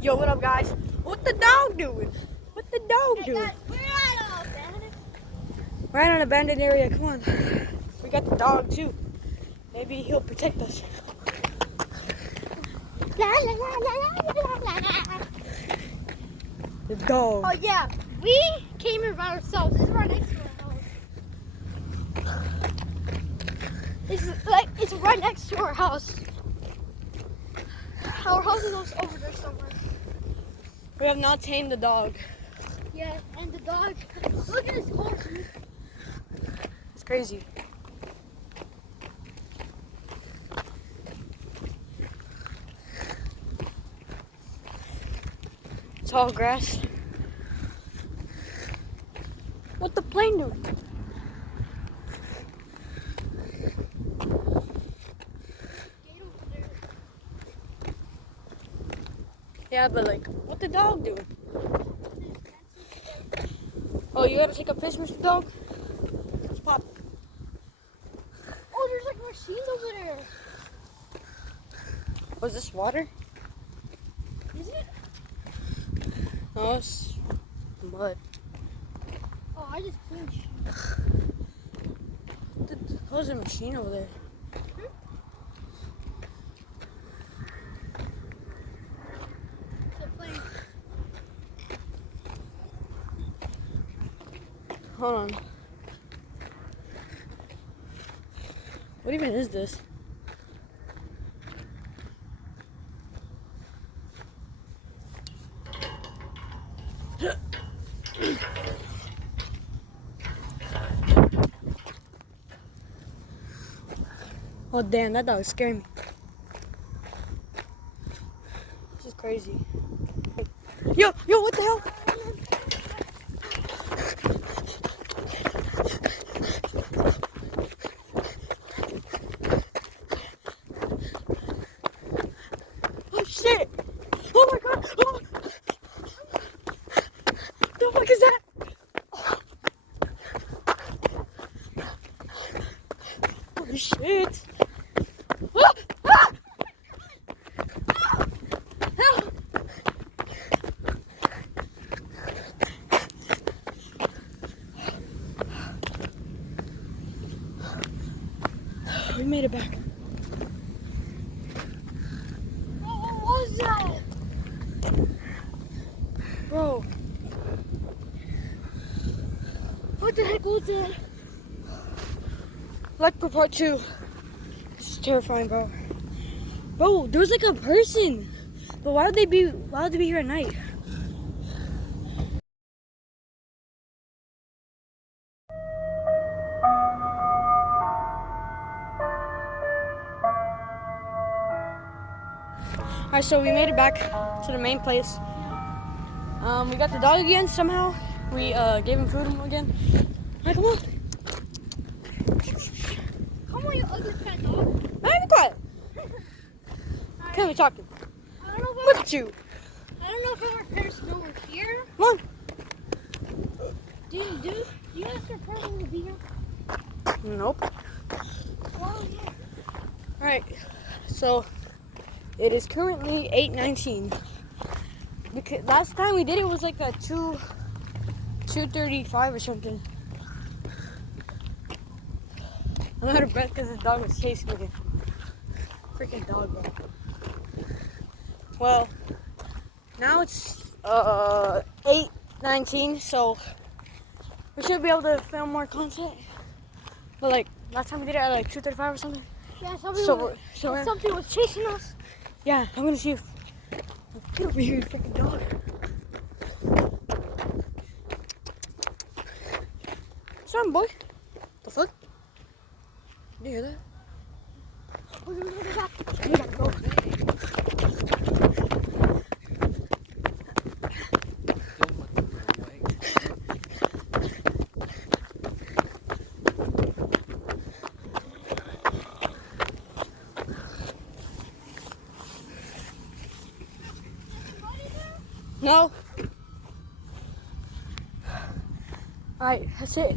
Yo, what up, guys? What the dog doing? What the dog doing? Guys, We're at an abandoned area. Come on. We got the dog too. Maybe he'll protect us. The dog. Oh yeah, we came here by ourselves. This is right next to our house. It's right next to our house. Our house is over there somewhere. We have not tamed the dog. Yeah, and the dog. Look at his horse. It's crazy. It's all grass. What the plane doing? Yeah, but like, what the dog doing? Oh, you gotta take a piss, Mr. Dog? Let's pop. Oh, there's like machines over there. Was this water? Is it? No, it's mud. Oh, I just cleaned shit. There's a machine over there. Hold on. What even is this? Oh damn, that dog scared me. This is crazy. Yo, what the hell? Oh shit! Oh my god! Oh. The fuck is that? Oh shit! Ah! Ah! Help! We made it back. What was that? Bro. What the heck was that? Electrical part 2. This is terrifying, bro. Bro, there's like a person. But why would they be here at night? Alright, so we made it back to the main place. We got the dog again somehow. We gave him food again. Alright, come on. Come on, you ugly fat dog. Hey, be quiet. Okay, we're talking. I don't know if Look at you. I don't know if our parents know we're here. Come on. Do you ask your parents to be here? Nope. Well, yeah. Alright, so it is currently 8:19. Because last time we did it was like a 2:35 or something. I'm out of breath because this dog was chasing me. Freaking dog, bro. Well, now it's 8:19, so we should be able to film more content. But like last time we did it at like 2:35 or something. Yeah, So something was chasing us. yeah, I'm gonna see if get over here, you freaking dog. What's wrong, boy? The fuck? Did you hear that? We gotta go. No. Alright, that's it.